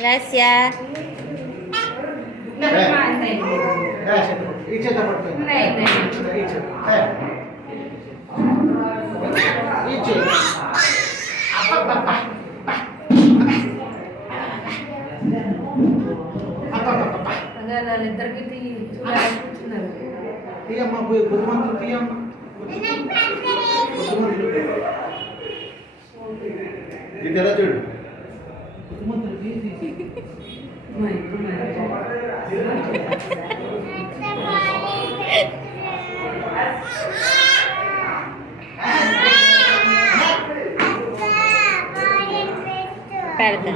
Gracias. వాళ్ళిద్దరికి కూర్చున్నారు. తీయమ్మా బుద్ధిమంతులు తీయమ్మా. ఇది ఎలా చూడు పెడతా.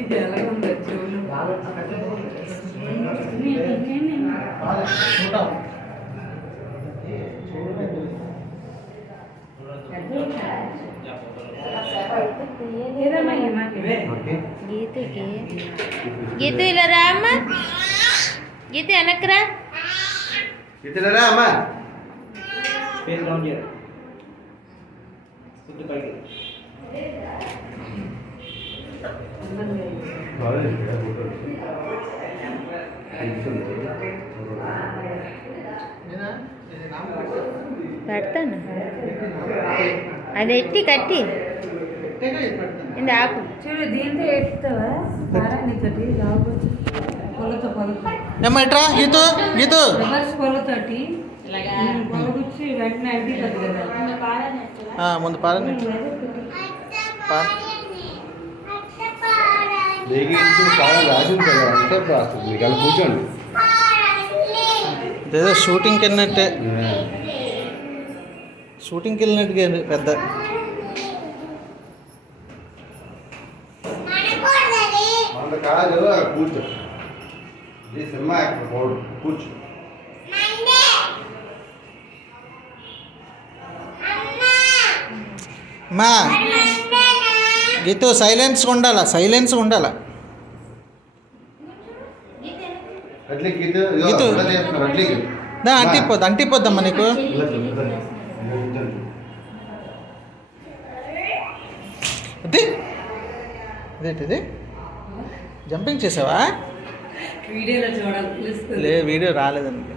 ఇది ఎలా ఉండొచ్చు గీతు ఇలా రా అమ్మా. గీత వెనక్రా. ఇతరా అమ్మా. పెడతాను. అది ఎట్టి కట్టి ఇది ఆకు. చూడు దీంతో ఎత్తుతావా నీతోటి రావచ్చు పొలతో ఏమంటరా గీతు గీతు రివర్స్ పొలతోటి పొలగుచ్చి వెంటనే అడ్డీపోతుంది కదా. ముందు పాలని కూర్చోండి. ఏదో షూటింగ్కి వెళ్ళినట్టే, షూటింగ్కి వెళ్ళినట్టుగా పెద్ద కాదు. కూర్చో సినిమా కూర్చో. మా గీతు సైలెన్స్గా ఉండాలా, సైలెన్స్గా ఉండాలా. గీతు అంటిపోద్దమ్మా నీకు. అదేంటిది జంపింగ్ చేసావా? వీడియోలో చూడాలి. లే వీడియో రాలేదండి.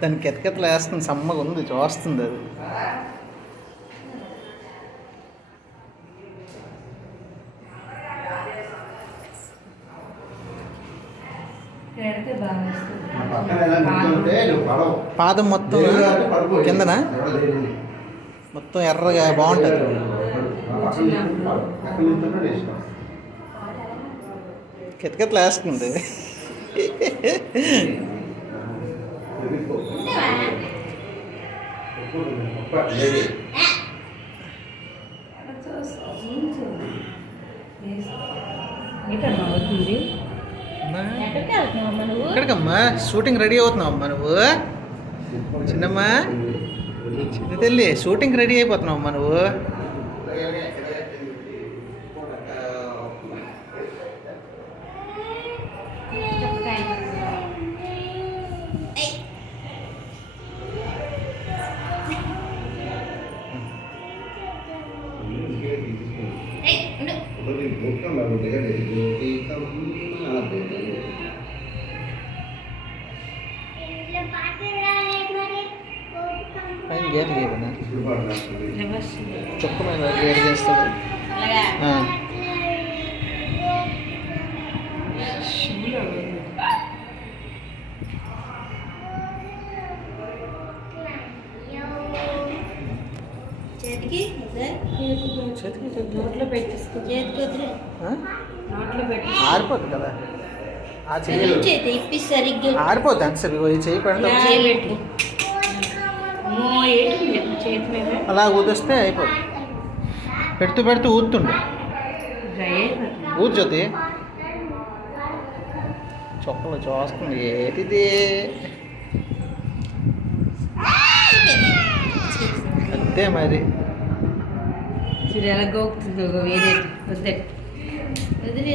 దానికి కెతకెతలు వేస్తుంది, సమ్మగా ఉంది, చూస్తుంది అది. పాదం మొత్తం కిందన మొత్తం ఎర్రగా బాగుంటుంది. కితకితలు వేస్తుంది. ఎక్కడికమ్మా షూటింగ్ రెడీ అవుతున్నావమ్మా నువ్వు? చిన్నమ్మా చిన్న తల్లి షూటింగ్ రెడీ అయిపోతున్నావమ్మా నువ్వు? పైన గేట్ గీయనా రివర్స్ చొక్క మీద గేట్ చేస్తాడు. అలాగా ఆ. చేతికి చేతికి నోట్లో పెట్టేసుకో. చేతికి వదిలే ఆ? నోట్లో పెట్టి ఆరిపోద్ది కదా ఆ చెయ్యి చేతి ఇప్పి సరిగ్గా ఆరిపోద్ది అంతసేపు ఇగో ఈ చెయ్యి పెడతాం చేయబెట్టు. అమ్మో ఏంటి చేతి మీద అలా ఊదొస్తే అయిపోద్ది. పెడుతూ పెడుతూ ఊతుండే డ్రై అయిపోతుంది. ఊదు జ్యోతి చొక్కలు చూస్తుంది ఏటిది అంతే మరి. చూడు ఎలా గోకుతుందో వేరే వద్దే. వదిలే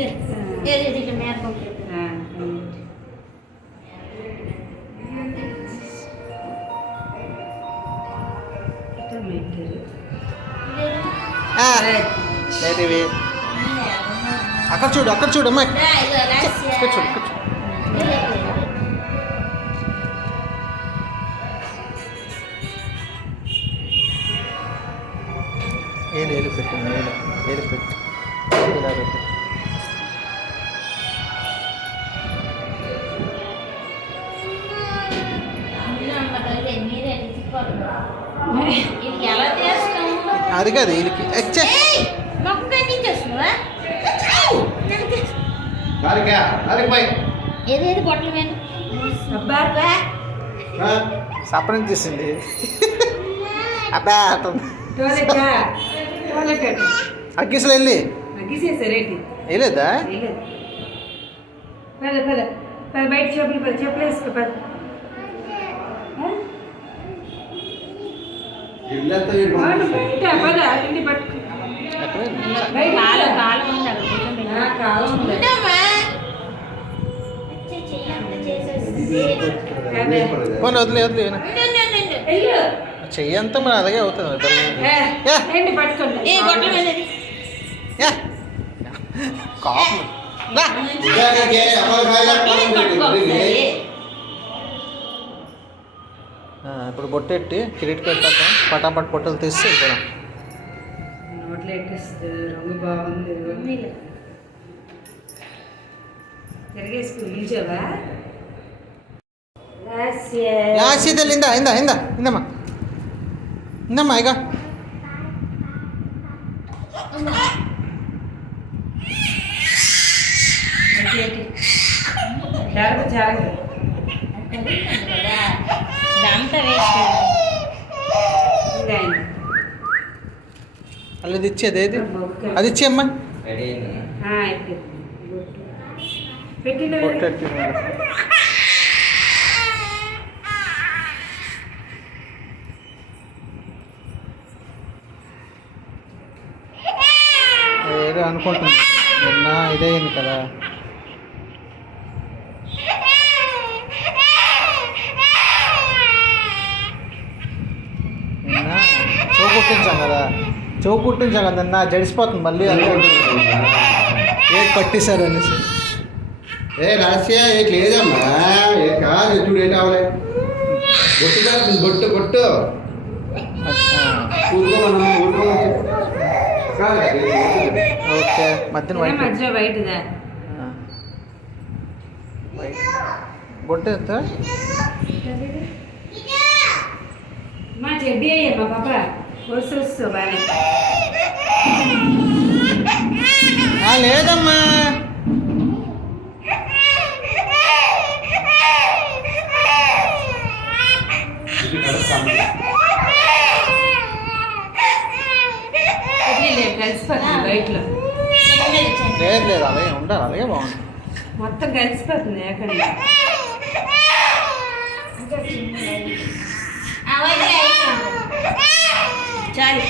ఏది ఇట్లా మేరకు ఆ, ఏటివి అక్కడ చూడు అమ్మాయి ఇక్కడ చూడు ఇక్కడ చూడు. ఏలు పెట్టు ఏలు పెట్టు ఇలా పెట్టు. ఇది ఎలా చేస్తాము అది కాదు వీళ్ళకి ఎచ్చే మొక్క నుంచి వస్తున్నావా ఏదేది బొట్టలు మీద అబ్బా సపరం చేసింది అబ్బా అంటుంది. టోలెట్ అగ్గిసలు వెళ్ళి అగ్గిసేసారేంటి వేయలేదా పద పద పద బయట చెప్పులు వేసుకో పద బయట పద తిండి పట్టుకో బయట కాలం కాలం ఉంటారు కాలం ఉంది పోనీ వదిలే వెళ్ళు చెయ్యి అంతా మరి అలాగే అవుతుంది మరి. ఏంటి పట్టుకోండి ఏ బొట్టలు మీద యా. కాపు. రా. ఇప్పుడు బొట్టెట్టి కిరీట్ పెట్టాక పటాపట్ పొట్టలు తీసి వెళ్ళిపోదాం. నోట్లో ఎక్కిస్తుంది రంగు బాగుంది తిరిగేసుకుని నిల్చోవా శీతల్ ఇందమ్మా ఇక ఇదంతా వేస్ట్ అది ఇచ్చేది ఏది అది ఇచ్చేయమ్మా పెట్టిన పొట్టెట్టి ఏదో అనుకుంటుంది నిన్న ఇదయింది కదా నిన్న చెవు కుట్టించాం కదా నిన్న జడిసిపోతుంది మళ్ళీ అనుకుంటుంది ఏది పట్టేశారు అనేసి ఏ రాసియా ఏటి లేదమ్మా ఏ కాదు చూడు ఏంటి అవలే బొట్టు కాదు బొట్టు బొట్టు ఊరుకోమన్నా ఊరుకోమని ఓకే మధ్యన వైట్ మధ్య వైట్దా వైట్ బొట్టు ఎంత మా చెడ్డీ అయ్యా మా పాప వస్తూ బాగా లేదమ్మా కలిసిపోతుంది బయటలో లేదు అలాగే ఉండాలి అలాగే బాగుంటుంది మొత్తం కలిసిపోతుంది ఎక్కడ చాలు